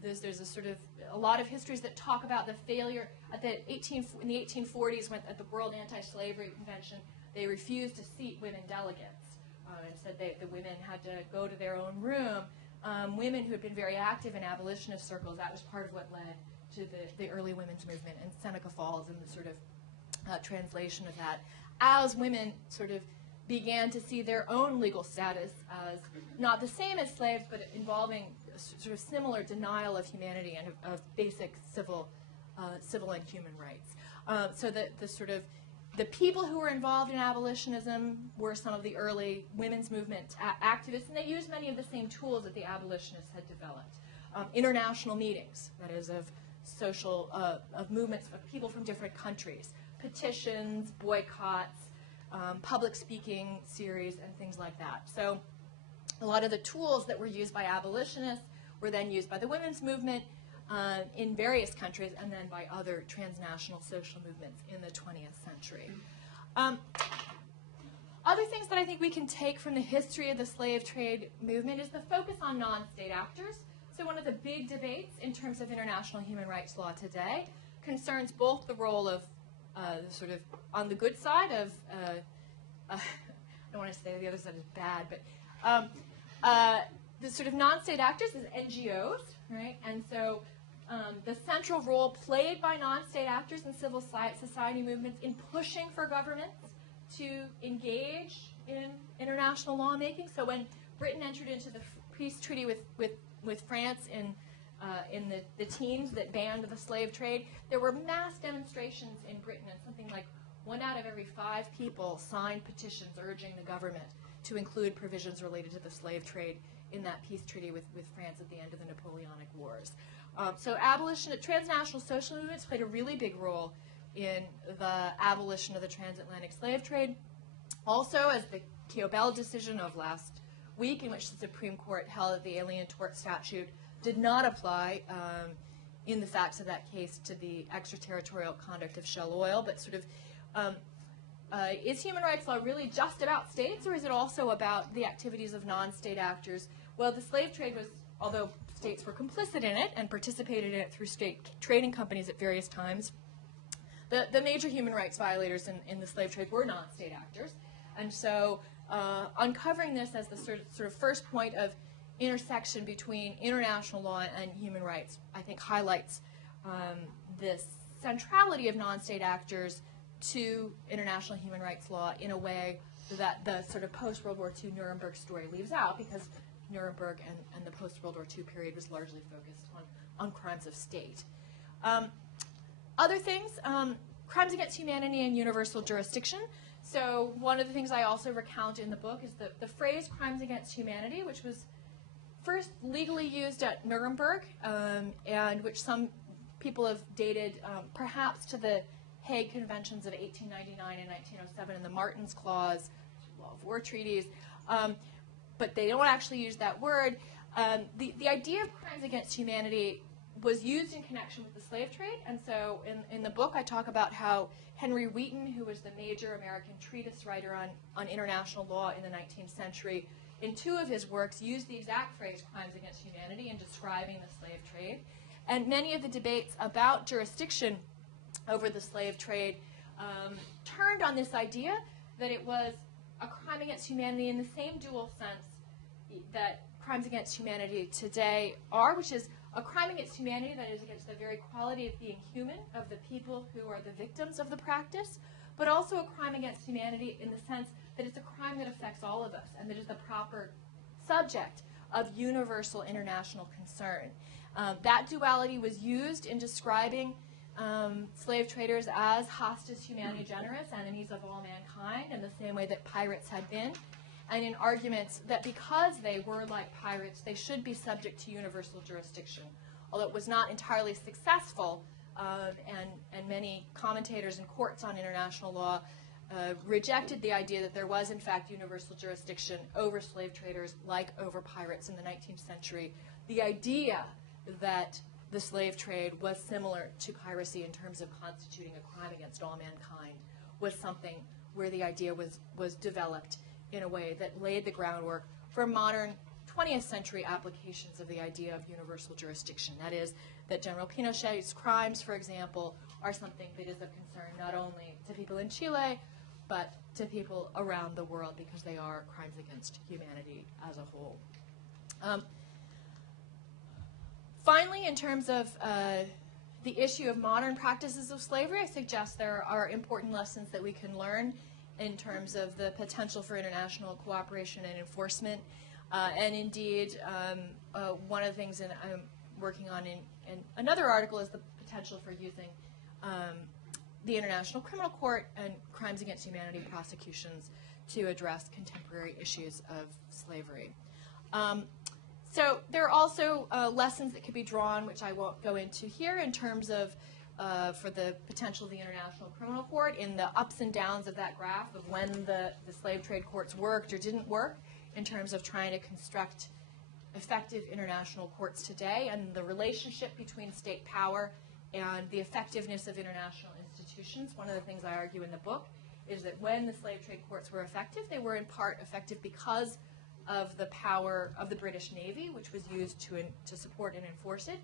There's a sort of a lot of histories that talk about the failure in the 1840s when at the World Anti-Slavery Convention they refused to seat women delegates and said the women had to go to their own room. Women who had been very active in abolitionist circles, that was part of what led to the early women's movement, and Seneca Falls and the sort of translation of that. As women sort of began to see their own legal status as not the same as slaves, but involving sort of similar denial of humanity and of basic civil and human rights. So the people who were involved in abolitionism were some of the early women's movement activists, and they used many of the same tools that the abolitionists had developed. International meetings, that is, of social, of movements of people from different countries, petitions, boycotts, public speaking series, and things like that. So a lot of the tools that were used by abolitionists were then used by the women's movement in various countries, and then by other transnational social movements in the 20th century. Other things that I think we can take from the history of the slave trade movement is the focus on non-state actors. So one of the big debates in terms of international human rights law today concerns both the role of sort of on the good side of, I don't want to say the other side is bad, but the sort of non-state actors is NGOs, right? And so the central role played by non-state actors in civil society movements in pushing for governments to engage in international lawmaking. So when Britain entered into the peace treaty with France in the teens that banned the slave trade, there were mass demonstrations in Britain, and something like 1 out of every 5 people signed petitions urging the government to include provisions related to the slave trade in that peace treaty with France at the end of the Napoleonic Wars. So transnational social movements played a really big role in the abolition of the transatlantic slave trade. Also, as the Keogh-Bell decision of last week, in which the Supreme Court held that the Alien Tort Statute did not apply in the facts of that case to the extraterritorial conduct of Shell Oil, but sort of is human rights law really just about states, or is it also about the activities of non-state actors? Well, the slave trade was, although states were complicit in it and participated in it through state trading companies at various times, the major human rights violators in the slave trade were non-state actors. And so uncovering this as the sort of first point of intersection between international law and human rights, I think highlights this centrality of non-state actors to international human rights law in a way that the sort of post-World War II Nuremberg story leaves out, because Nuremberg and the post-World War II period was largely focused on crimes of state. Other things, crimes against humanity and universal jurisdiction. So one of the things I also recount in the book is the phrase crimes against humanity, which was first legally used at Nuremberg, and which some people have dated perhaps to the Hague Conventions of 1899 and 1907 and the Martens Clause, Law of War treaties, but they don't actually use that word. The idea of crimes against humanity was used in connection with the slave trade, and so in the book I talk about how Henry Wheaton, who was the major American treatise writer on international law in the 19th century, in 2 of his works used the exact phrase crimes against humanity in describing the slave trade. And many of the debates about jurisdiction over the slave trade turned on this idea that it was a crime against humanity in the same dual sense that crimes against humanity today are, which is a crime against humanity that is against the very quality of being human of the people who are the victims of the practice, but also a crime against humanity in the sense that it's a crime that affects all of us and that is the proper subject of universal international concern. That duality was used in describing slave traders as hostis humani generis, enemies of all mankind, in the same way that pirates had been. and in arguments that because they were like pirates, they should be subject to universal jurisdiction. Although it was not entirely successful, and many commentators and courts on international law rejected the idea that there was, in fact, universal jurisdiction over slave traders like over pirates in the 19th century. The idea that the slave trade was similar to piracy in terms of constituting a crime against all mankind was something where the idea was developed in a way that laid the groundwork for modern 20th century applications of the idea of universal jurisdiction. That is, that General Pinochet's crimes, for example, are something that is of concern not only to people in Chile, but to people around the world because they are crimes against humanity as a whole. Finally, in terms of the issue of modern practices of slavery, I suggest there are important lessons that we can learn in terms of the potential for international cooperation and enforcement. And indeed, one of the things that I'm working on in another article is the potential for using the International Criminal Court and crimes against humanity prosecutions to address contemporary issues of slavery. So there are also lessons that could be drawn, which I won't go into here, in terms of for the potential of the International Criminal Court in the ups and downs of that graph of when the slave trade courts worked or didn't work in terms of trying to construct effective international courts today and the relationship between state power and the effectiveness of international institutions. One of the things I argue in the book is that when the slave trade courts were effective, they were in part effective because of the power of the British Navy, which was used to support and enforce it.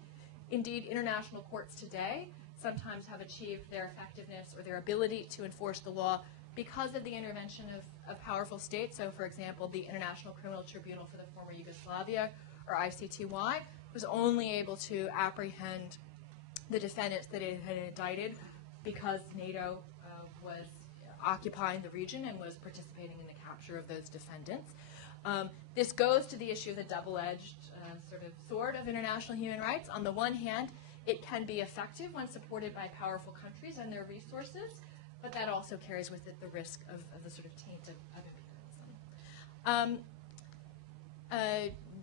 Indeed, international courts today sometimes have achieved their effectiveness or their ability to enforce the law because of the intervention of powerful states. So, for example, the International Criminal Tribunal for the former Yugoslavia, or ICTY, was only able to apprehend the defendants that it had indicted because NATO was occupying the region and was participating in the capture of those defendants. This goes to the issue of the double-edged sort of sword of international human rights. On the one hand, it can be effective when supported by powerful countries and their resources, but that also carries with it the risk of the sort of taint of imperialism.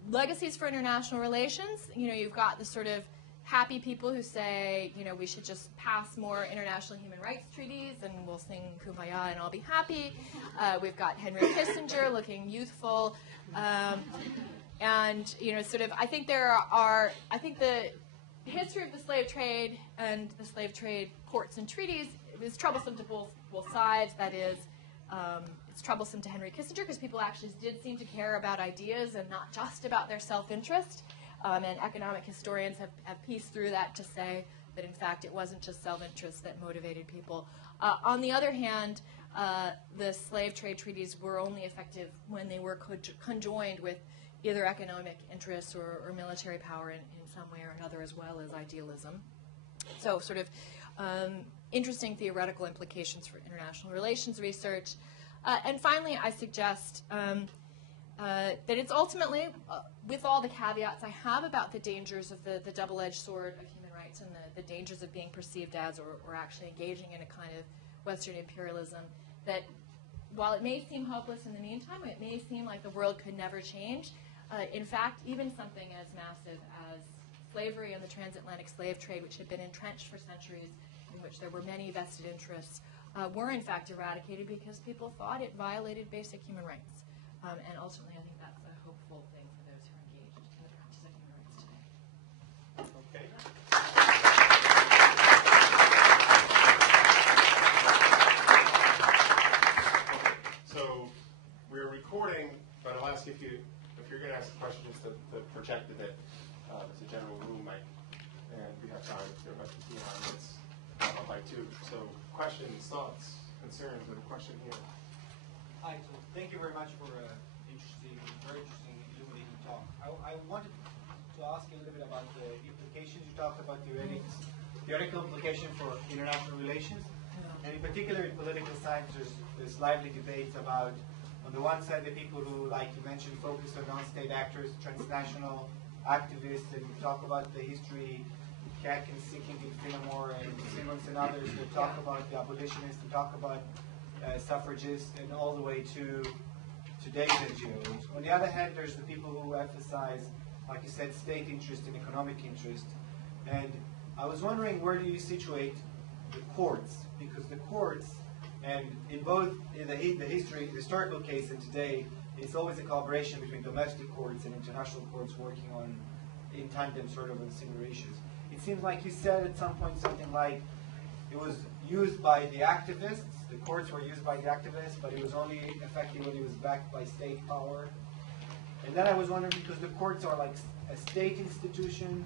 Legacies for international relations, you've got the sort of happy people who say, we should just pass more international human rights treaties and we'll sing Kumbaya and all be happy. We've got Henry Kissinger looking youthful. And, sort of, I think the history of the slave trade and the slave trade courts and treaties is troublesome to both sides. That is, it's troublesome to Henry Kissinger because people actually did seem to care about ideas and not just about their self-interest. And economic historians have pieced through that to say that, in fact, it wasn't just self-interest that motivated people. On the other hand, the slave trade treaties were only effective when they were conjoined with either economic interests or military power in some way or another, as well as idealism. So sort of interesting theoretical implications for international relations research. And finally, I suggest that it's ultimately, with all the caveats I have about the dangers of the double-edged sword of human rights and the dangers of being perceived as or actually engaging in a kind of Western imperialism, that while it may seem hopeless in the meantime, it may seem like the world could never change. In fact, even something as massive as slavery and the transatlantic slave trade, which had been entrenched for centuries, in which there were many vested interests, were in fact eradicated because people thought it violated basic human rights. And ultimately, I think that's a hopeful thing for those who are engaged in the practice of human rights today. Okay. So we're recording, but I'll ask if you're going to ask a question, just to project a bit. It's a general room mic, and we have time. There are about 15 minutes by 2. So questions, thoughts, concerns, and a question here. Hi, so thank you very much for very interesting, illuminating talk. I wanted to ask you a little bit about the implications. You talked about theoretical implications for international relations, and in particular in political science, there's lively debates about, on the one side, the people who, like you mentioned, focus on non-state actors, transnational activists, and talk about the history, Keck and Sicking and Finnemore and Simmons and others that talk about the abolitionists and talk about suffragists, and all the way to today's NGOs. On the other hand, there's the people who emphasize, like you said, state interest and economic interest. And I was wondering, where do you situate the courts? Because the courts, and in both in the historical case and today, it's always a collaboration between domestic courts and international courts working on, in tandem, sort of on similar issues. It seems like you said at some point something like it was used by the activists, the courts were used by the activists, but it was only effective when it was backed by state power. And then I was wondering, because the courts are like a state institution,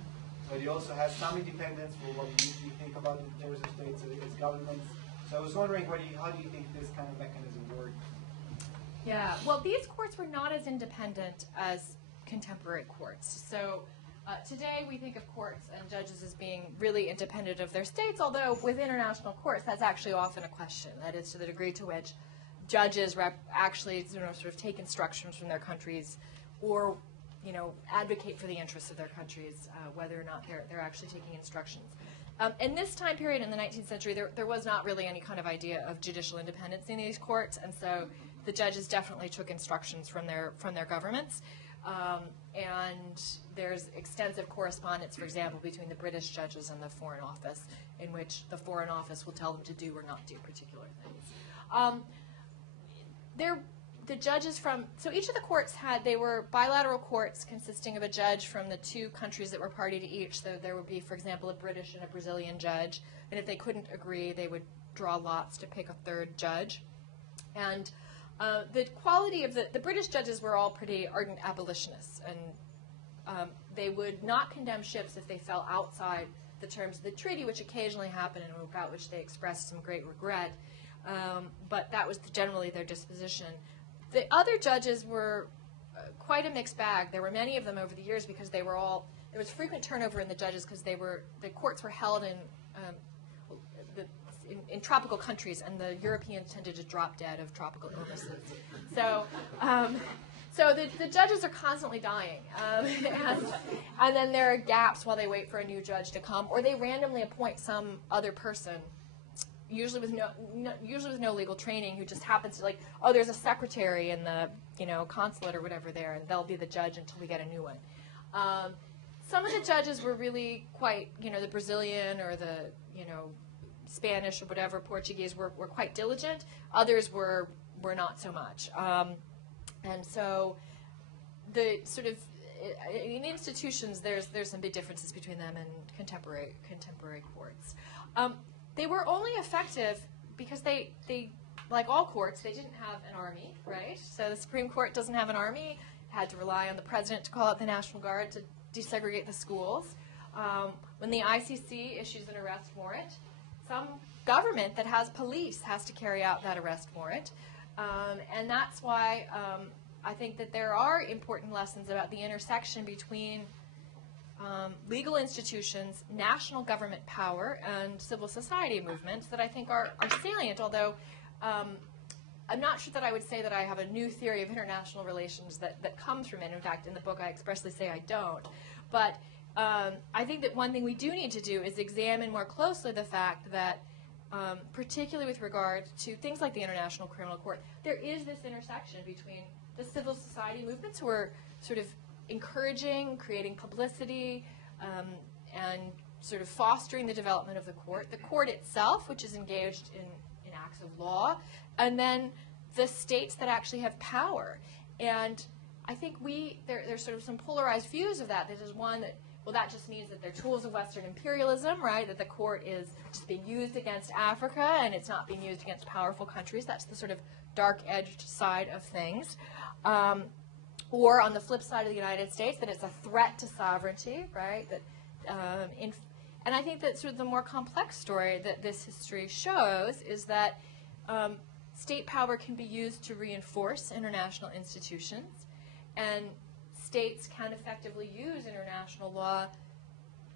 but it also has some independence for what you usually think about in terms of states as governments. So I was wondering, how do you think this kind of mechanism works? Yeah, well, these courts were not as independent as contemporary courts. So today we think of courts and judges as being really independent of their states, although with international courts that's actually often a question. That is, to the degree to which judges actually sort of take instructions from their countries or advocate for the interests of their countries, whether or not they're actually taking instructions. In this time period in the 19th century, there was not really any kind of idea of judicial independence in these courts, and so the judges definitely took instructions from their governments. And there's extensive correspondence, for example, between the British judges and the Foreign Office, in which the Foreign Office will tell them to do or not do particular things. The judges so each of the courts they were bilateral courts consisting of a judge from the two countries that were party to each. So there would be, for example, a British and a Brazilian judge, and if they couldn't agree, they would draw lots to pick a third judge. And the quality of the British judges were all pretty ardent abolitionists, and they would not condemn ships if they fell outside the terms of the treaty, which occasionally happened and about which they expressed some great regret. But that was generally their disposition. The other judges were quite a mixed bag. There were many of them over the years because there was frequent turnover in the judges because the courts were held in tropical countries, and the Europeans tended to drop dead of tropical illnesses. So the judges are constantly dying, and then there are gaps while they wait for a new judge to come, or they randomly appoint some other person, usually with no legal training, who just happens to there's a secretary in the consulate or whatever there, and they'll be the judge until we get a new one. Some of the judges were really quite, the Brazilian or the Spanish or whatever, Portuguese were quite diligent. Others were not so much. And so the sort of in institutions there's some big differences between them and contemporary courts. They were only effective because they like all courts, they didn't have an army, right? So the Supreme Court doesn't have an army. It had to rely on the president to call out the National Guard to desegregate the schools. When the ICC issues an arrest warrant, some government that has police has to carry out that arrest warrant. And that's why I think that there are important lessons about the intersection between legal institutions, national government power, and civil society movements that I think are salient, although I'm not sure that I would say that I have a new theory of international relations that comes from it. In fact, in the book I expressly say I don't. But I think that one thing we do need to do is examine more closely the fact that, particularly with regard to things like the International Criminal Court, there is this intersection between the civil society movements who are sort of encouraging, creating publicity, and sort of fostering the development of the court itself, which is engaged in acts of law, and then the states that actually have power. And I think there's sort of some polarized views of that. There's one that, well, that just means that they're tools of Western imperialism, right? That the court is just being used against Africa and it's not being used against powerful countries. That's the sort of dark-edged side of things. Or on the flip side of the United States, that it's a threat to sovereignty, right? That, and I think that sort of the more complex story that this history shows is that state power can be used to reinforce international institutions, and states can effectively use international law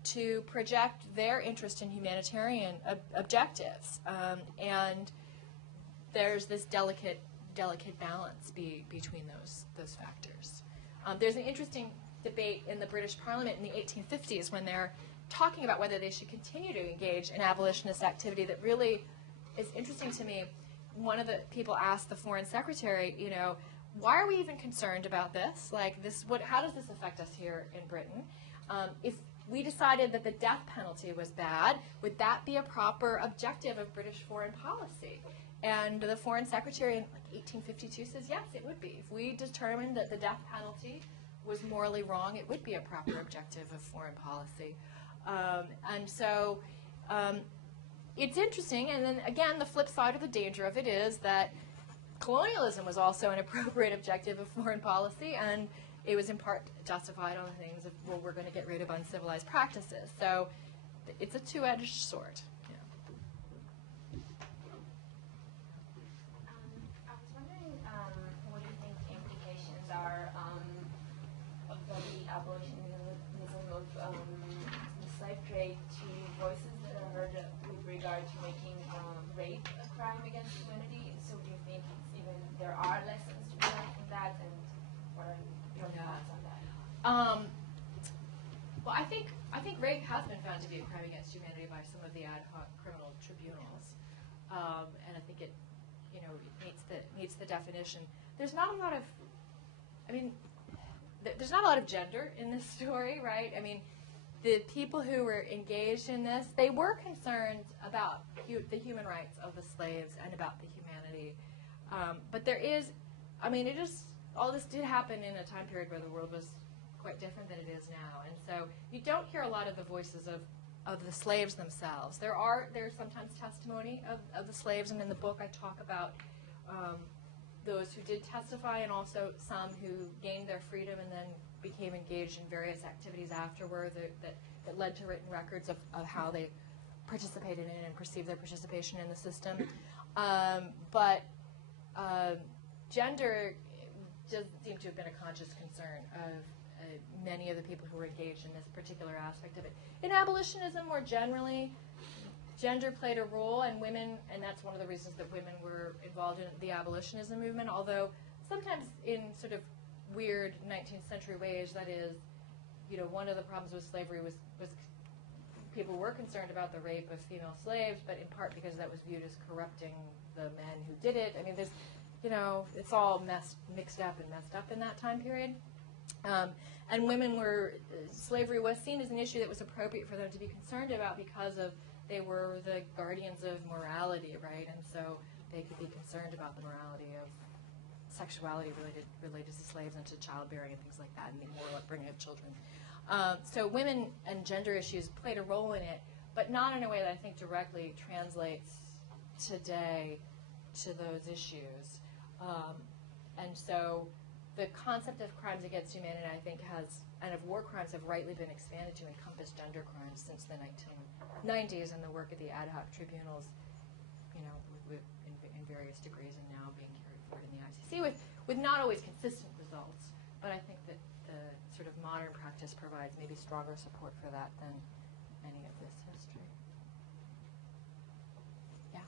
to project their interest in humanitarian objectives. And there's this delicate balance between those factors. There's an interesting debate in the British Parliament in the 1850s when they're talking about whether they should continue to engage in abolitionist activity that really is interesting to me. One of the people asked the foreign secretary, why are we even concerned about this? Like this, how does this affect us here in Britain? If we decided that the death penalty was bad, would that be a proper objective of British foreign policy? And the Foreign Secretary in 1852 says yes, it would be. If we determined that the death penalty was morally wrong, it would be a proper objective of foreign policy. And so it's interesting. And then again, the flip side of the danger of it is that colonialism was also an appropriate objective of foreign policy, and it was in part justified on the things of, well, we're going to get rid of uncivilized practices. So it's a two-edged sword. I was wondering what you think the implications are of the abolitionism of the slave trade to voices that are heard with regard to making rape a crime against humanity. So do you think there are lessons to be learned from that, and what are your thoughts on that? Well, I think rape has been found to be a crime against humanity by some of the ad hoc criminal tribunals, and I think it, meets the definition. There's not a lot of, there's not a lot of gender in this story, right? I mean, the people who were engaged in this, they were concerned about the human rights of the slaves and about the humanity. But there is, all this did happen in a time period where the world was quite different than it is now. And so you don't hear a lot of the voices of the slaves themselves. There's sometimes testimony of the slaves, and in the book I talk about those who did testify and also some who gained their freedom and then became engaged in various activities afterward that led to written records of how they participated in and perceived their participation in the system. But gender does seem to have been a conscious concern of many of the people who were engaged in this particular aspect of it. In abolitionism more generally, gender played a role, and women, and that's one of the reasons that women were involved in the abolitionism movement, although sometimes in sort of weird 19th century ways. That is, one of the problems with slavery was people were concerned about the rape of female slaves, but in part because that was viewed as corrupting the men who did it. I mean, there's, it's all mixed up in that time period. And women slavery was seen as an issue that was appropriate for them to be concerned about because they were the guardians of morality, right? And so they could be concerned about the morality of sexuality related to slaves and to childbearing and things like that, and the moral upbringing of children. So women and gender issues played a role in it, but not in a way that I think directly translates today to those issues. And so the concept of crimes against humanity, I think, and of war crimes have rightly been expanded to encompass gender crimes since the 1990s and the work of the ad hoc tribunals, in various degrees, and now being carried forward in the ICC with not always consistent results. But I think that the sort of modern practice provides maybe stronger support for that than any of this history. Yeah.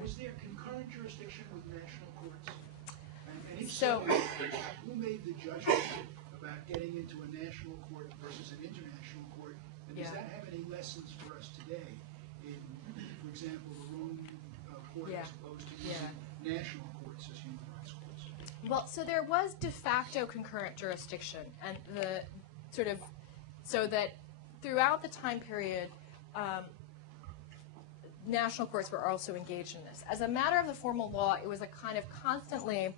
Was there concurrent jurisdiction with national courts? And if So, who made the judgment about getting into a national court versus an international court? And does that have any lessons for us today in, for example, the Rome court as opposed to using national courts as human rights courts? Well, so there was de facto concurrent jurisdiction, and so that throughout the time period, national courts were also engaged in this. As a matter of the formal law, it was a kind of constantly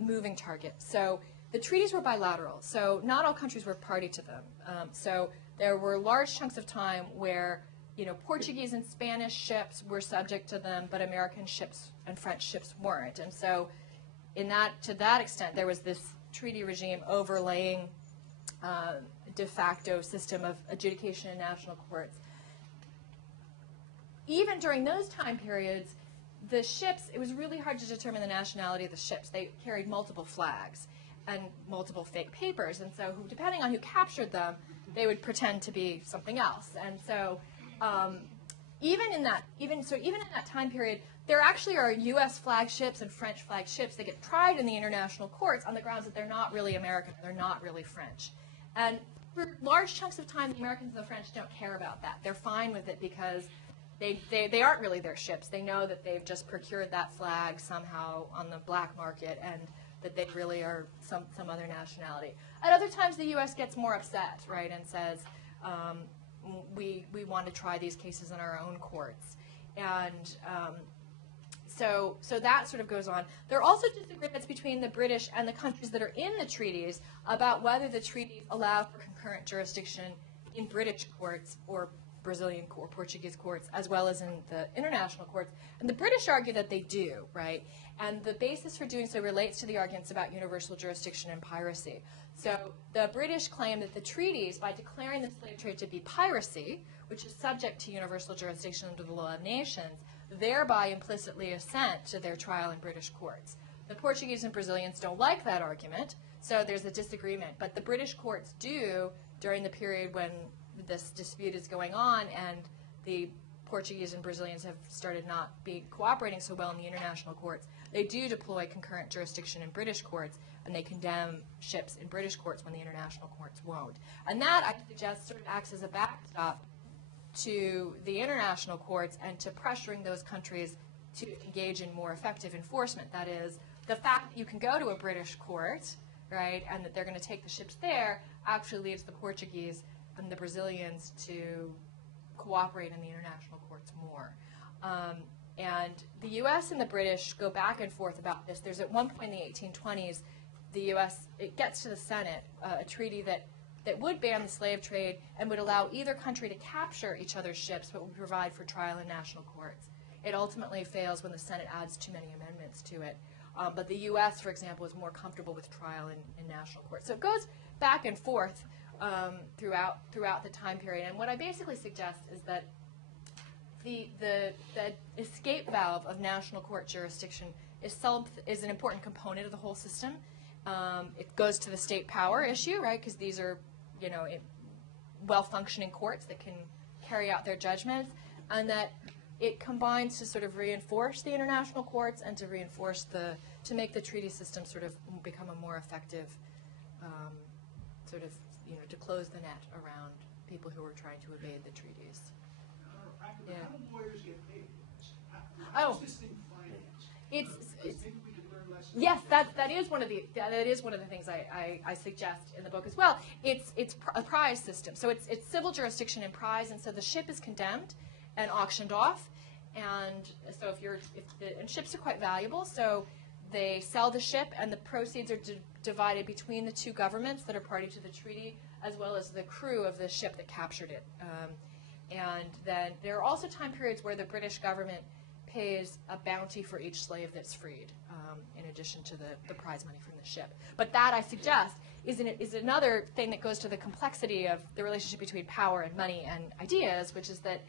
moving target. So the treaties were bilateral, so not all countries were party to them. So there were large chunks of time where Portuguese and Spanish ships were subject to them, but American ships and French ships weren't. And so to that extent, there was this treaty regime overlaying de facto system of adjudication in national courts. Even during those time periods, the ships, it was really hard to determine the nationality of the ships. They carried multiple flags and multiple fake papers, and so depending on who captured them, they would pretend to be something else. And so even in that time period, there actually are U.S. flag ships and French flag ships that get tried in the international courts on the grounds that they're not really American, they're not really French. And for large chunks of time, the Americans and the French don't care about that. They're fine with it because they aren't really their ships. They know that they've just procured that flag somehow on the black market, and that they really are some other nationality. At other times, the U.S. gets more upset, right, and says, we want to try these cases in our own courts. And so that sort of goes on. There are also disagreements between the British and the countries that are in the treaties about whether the treaties allow for concurrent jurisdiction in British courts or Brazilian or Portuguese courts, as well as in the international courts. And the British argue that they do, right? And the basis for doing so relates to the arguments about universal jurisdiction and piracy. So the British claim that the treaties, by declaring the slave trade to be piracy, which is subject to universal jurisdiction under the law of nations, thereby implicitly assent to their trial in British courts. The Portuguese and Brazilians don't like that argument, so there's a disagreement. But the British courts do, during the period when this dispute is going on and the Portuguese and Brazilians have started not cooperating so well in the international courts, they do deploy concurrent jurisdiction in British courts, and they condemn ships in British courts when the international courts won't. And that, I suggest, sort of acts as a backstop to the international courts and to pressuring those countries to engage in more effective enforcement. That is, the fact that you can go to a British court, right, and that they're going to take the ships there actually leads the Portuguese and the Brazilians to cooperate in the international courts more. And the U.S. and the British go back and forth about this. There's at one point in the 1820s, the U.S., it gets to the Senate, a treaty that would ban the slave trade and would allow either country to capture each other's ships, but would provide for trial in national courts. It ultimately fails when the Senate adds too many amendments to it. But the U.S., for example, is more comfortable with trial in national courts. So it goes back and forth throughout the time period. And what I basically suggest is that the escape valve of national court jurisdiction is an important component of the whole system. It goes to the state power issue, right? Because these are, well-functioning courts that can carry out their judgments, and that it combines to sort of reinforce the international courts and to reinforce to make the treaty system sort of become a more effective to close the net around people who are trying to evade the treaties. How do lawyers get paid? Oh. How's this thing financed? It's Maybe we could learn lessons. yes, that is one of the things I suggest in the book as well. It's a prize system, so it's civil jurisdiction and prize, and so the ship is condemned and auctioned off, and so and ships are quite valuable, so they sell the ship, and the proceeds are divided between the two governments that are party to the treaty, as well as the crew of the ship that captured it. And then there are also time periods where the British government pays a bounty for each slave that's freed, in addition to the prize money from the ship. But that, I suggest, is another thing that goes to the complexity of the relationship between power and money and ideas, which is that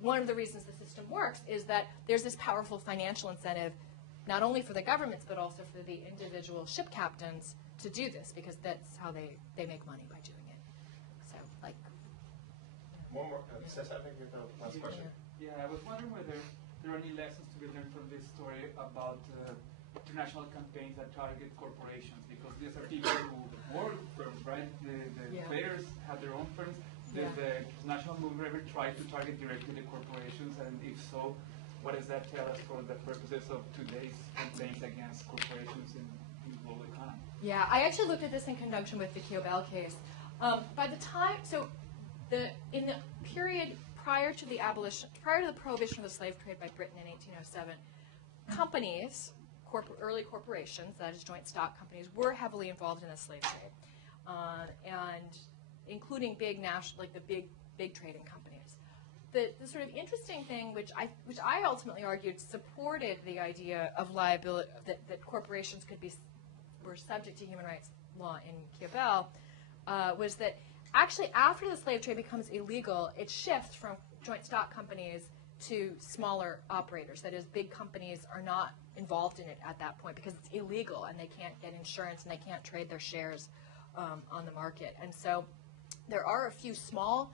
one of the reasons the system works is that there's this powerful financial incentive, not only for the governments, but also for the individual ship captains to do this, because that's how they make money, by doing it. So, One more, Cess, I think you have a last question. Yeah, I was wondering whether there are any lessons to be learned from this story about international campaigns that target corporations, because these are people who work for, right? The traders have their own firms. Does the national movement ever try to target directly the corporations, and if so, what does that tell us for the purposes of today's campaigns against corporations in the global economy? yeah, I actually looked at this in conjunction with the Kiobel case. By the time, in the period prior to the prohibition of the slave trade by Britain in 1807, companies, early corporations, that is joint stock companies, were heavily involved in the slave trade, and including big national, like the big trading companies. The sort of interesting thing, which I ultimately argued supported the idea of liability, that corporations were subject to human rights law in Kiobel, was that actually after the slave trade becomes illegal, it shifts from joint stock companies to smaller operators. That is, big companies are not involved in it at that point because it's illegal and they can't get insurance and they can't trade their shares on the market. And so there are a few small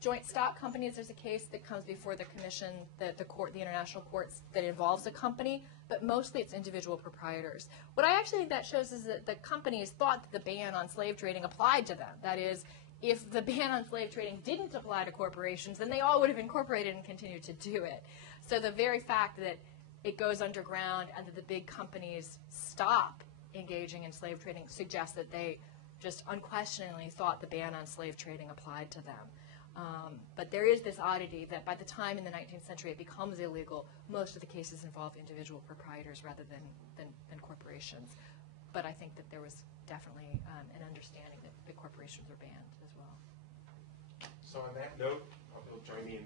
joint stock companies. There's a case that comes before the commission, the court, the international courts, that involves a company, but mostly it's individual proprietors. What I actually think that shows is that the companies thought that the ban on slave trading applied to them. That is, if the ban on slave trading didn't apply to corporations, then they all would have incorporated and continued to do it. So the very fact that it goes underground and that the big companies stop engaging in slave trading suggests that they just unquestioningly thought the ban on slave trading applied to them. But there is this oddity that by the time in the 19th century it becomes illegal, most of the cases involve individual proprietors rather than corporations. But I think that there was definitely an understanding that the corporations were banned as well. So on that note, I hope you'll join me in